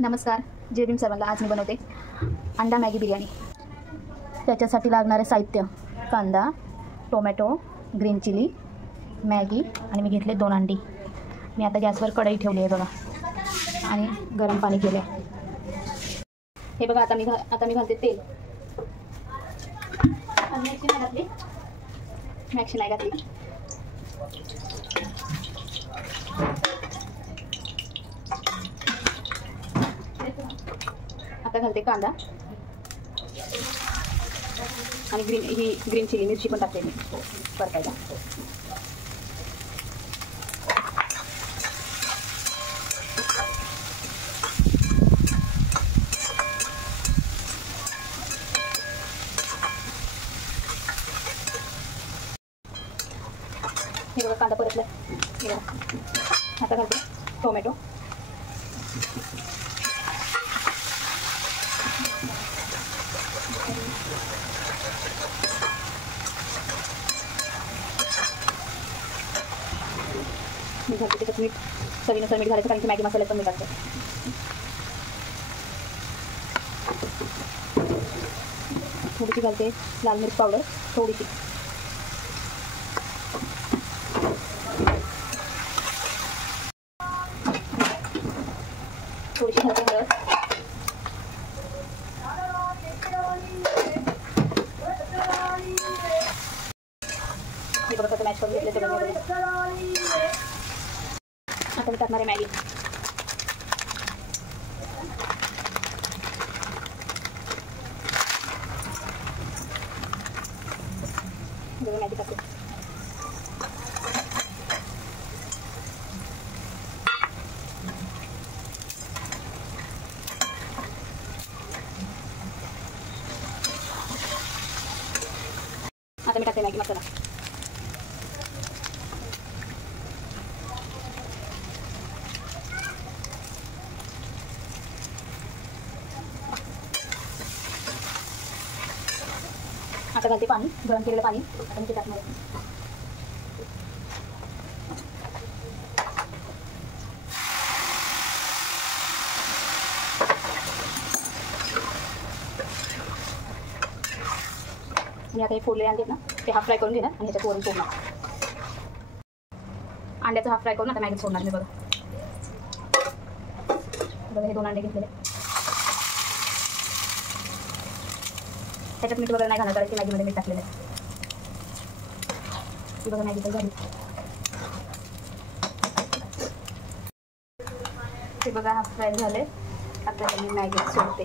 नमस्कार, जय भीम सर्वांना। आज मी बनवते अंडा मॅगी बिर्याणी। त्याच्यासाठी लागणारे साहित्य: कांदा, टोमॅटो, ग्रीन चिली, मॅगी आणि मी घेतले 2 अंडी। मी आता गॅसवर कढई ठेवली आहे बघा आणि गरम पाणी केले। हे बघा, आता मी घालते तेल। मॅक्सी नाही घातली। आता घालते कांदा आणि ग्रीन चिली मिरची पण टाकते मी परतायला। हे बघा, कांदा परतला। आता घालते टोमॅटो, मी घालते त्याच्यात मीठ, चवीनुसार मीठ घालायचं कारण की मॅगी मसाल्यात पण मीठ असतं। थोडीशी घालते लाल मिर्च पावडर, थोडीशी घालते हळद, हे बघा कसं मॅच करून घेतलं सगळं। आता मी टाकणार आहे मॅगी। मॅगी टाकते। आता मी टाकते मॅगी मसाला। आता घालते पाणी, गरम केलेलं पाणी। आता मी ते टाकणार आहे। मी आता हे फोडलेले अंडे ना ते हाफ फ्राय करून घेणार आणि ह्याच्यात वरून सोडणार। अंड्याचं हाफ फ्राय करून आता मॅगीत सोडणार मी। बघा हे 2 अंडे घेतलेले। त्याच्यात मीठ वगैरे नाही घालणार कारण की मॅगीमध्ये मीठ टाकलेलं आहे। ही बघा मॅगी तर झाली। हे बघा हाफ फ्राय झाले। आता मी मॅगी सोडते।